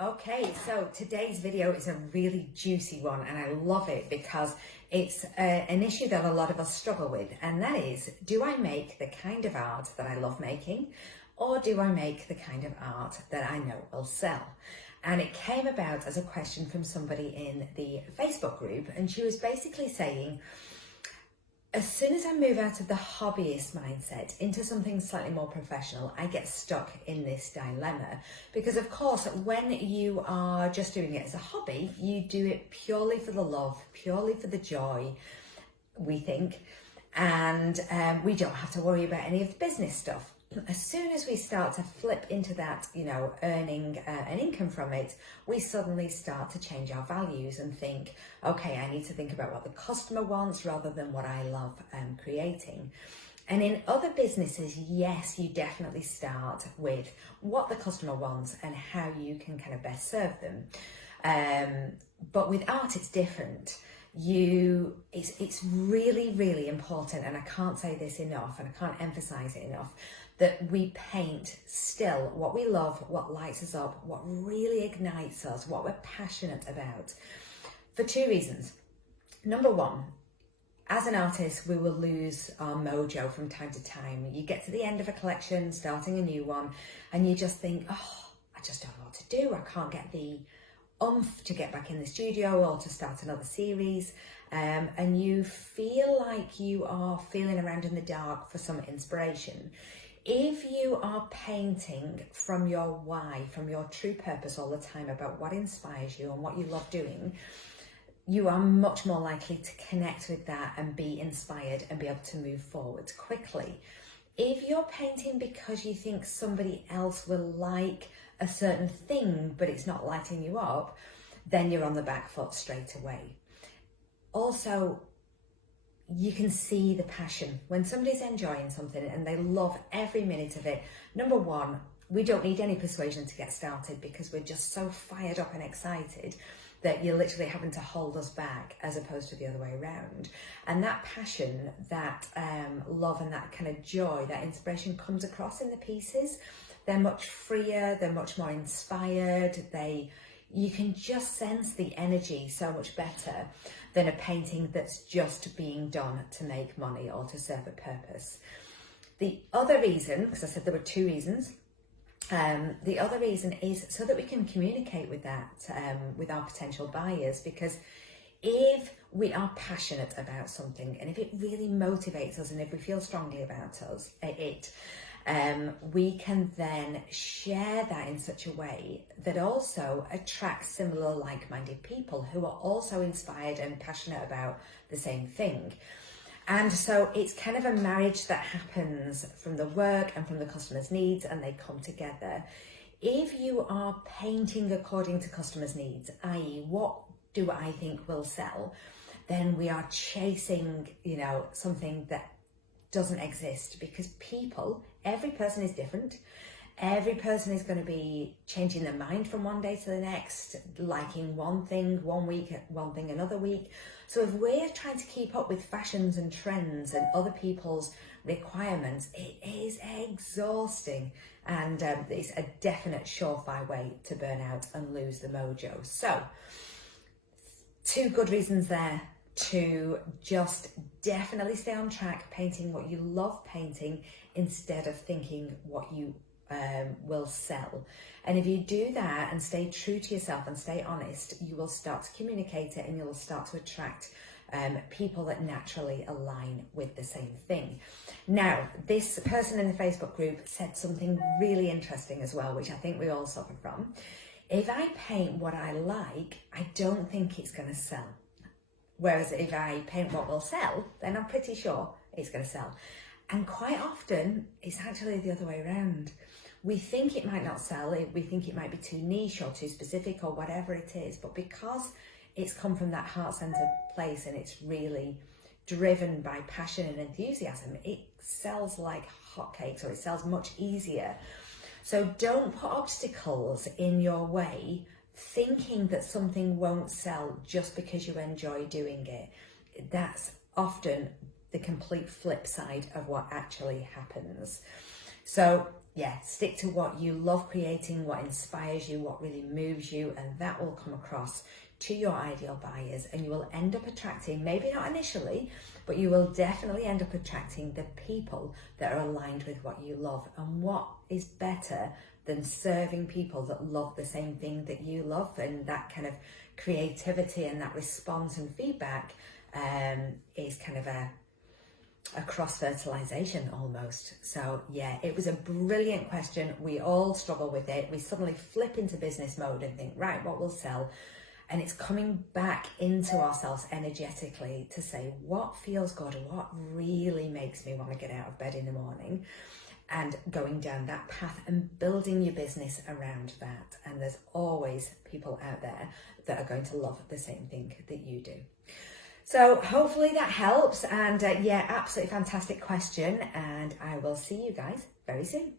Okay, so today's video is a really juicy one and I love it because it's an issue that a lot of us struggle with, and that is, do I make the kind of art that I love making, or do I make the kind of art that I know will sell? And it came about as a question from somebody in the Facebook group, and she was basically saying, as soon as I move out of the hobbyist mindset into something slightly more professional, I get stuck in this dilemma. Because of course, when you are just doing it as a hobby, you do it purely for the love, purely for the joy, we think, and we don't have to worry about any of the business stuff. As soon as we start to flip into that, earning an income from it, we suddenly start to change our values and think, okay, I need to think about what the customer wants rather than what I love creating. And in other businesses, yes, you definitely start with what the customer wants and how you can kind of best serve them. But with art, it's different. It's really, really important, and I can't say this enough, and I can't emphasize it enough, that we paint still what we love, what lights us up, what really ignites us, what we're passionate about, for two reasons. Number one, as an artist, we will lose our mojo from time to time. You get to the end of a collection, starting a new one, and you just think, oh, I just don't know what to do. I can't get the oomph to get back in the studio or to start another series. And you feel like you are feeling around in the dark for some inspiration. If you are painting from your why, from your true purpose all the time about what inspires you and what you love doing, you are much more likely to connect with that and be inspired and be able to move forward quickly. If you're painting because you think somebody else will like a certain thing but it's not lighting you up, then you're on the back foot straight away. Also, you can see the passion. When somebody's enjoying something and they love every minute of it, number one, we don't need any persuasion to get started because we're just so fired up and excited that you're literally having to hold us back as opposed to the other way around. And that passion, that love and that kind of joy, that inspiration comes across in the pieces. They're much freer, they're much more inspired, you can just sense the energy so much better than a painting that's just being done to make money or to serve a purpose. The other reason, because I said there were two reasons, the other reason is so that we can communicate with that, with our potential buyers, because if we are passionate about something and if it really motivates us and if we feel strongly about it, we can then share that in such a way that also attracts similar like-minded people who are also inspired and passionate about the same thing. And so it's kind of a marriage that happens from the work and from the customer's needs, and they come together. If you are painting according to customers' needs, i.e. what do I think will sell, then we are chasing, something that doesn't exist, because every person is different. Every person is going to be changing their mind from one day to the next, liking one thing one week, one thing another week. So if we're trying to keep up with fashions and trends and other people's requirements, it is exhausting, and it's a definite surefire way to burn out and lose the mojo. So, two good reasons there to just definitely stay on track, painting what you love painting instead of thinking what you will sell. And if you do that and stay true to yourself and stay honest, you will start to communicate it and you'll start to attract people that naturally align with the same thing. Now, this person in the Facebook group said something really interesting as well, which I think we all suffer from. If I paint what I like, I don't think it's going to sell. Whereas if I paint what will sell, then I'm pretty sure it's going to sell. And quite often, it's actually the other way around. We think it might not sell, we think it might be too niche or too specific or whatever it is, but because it's come from that heart-centered place and it's really driven by passion and enthusiasm, it sells like hotcakes, or it sells much easier. So don't put obstacles in your way thinking that something won't sell just because you enjoy doing it. That's often the complete flip side of what actually happens. So yeah, stick to what you love creating, what inspires you, what really moves you, and that will come across to your ideal buyers, and you will end up attracting, maybe not initially, but you will definitely end up attracting the people that are aligned with what you love. And what is better than serving people that love the same thing that you love? And that kind of creativity and that response and feedback is kind of a cross-fertilization almost. So yeah, it was a brilliant question. We all struggle with it. We suddenly flip into business mode and think, right, what will sell? And it's coming back into ourselves energetically to say what feels good, what really makes me want to get out of bed in the morning, and going down that path and building your business around that. And there's always people out there that are going to love the same thing that you do. So hopefully that helps. And yeah, absolutely fantastic question. And I will see you guys very soon.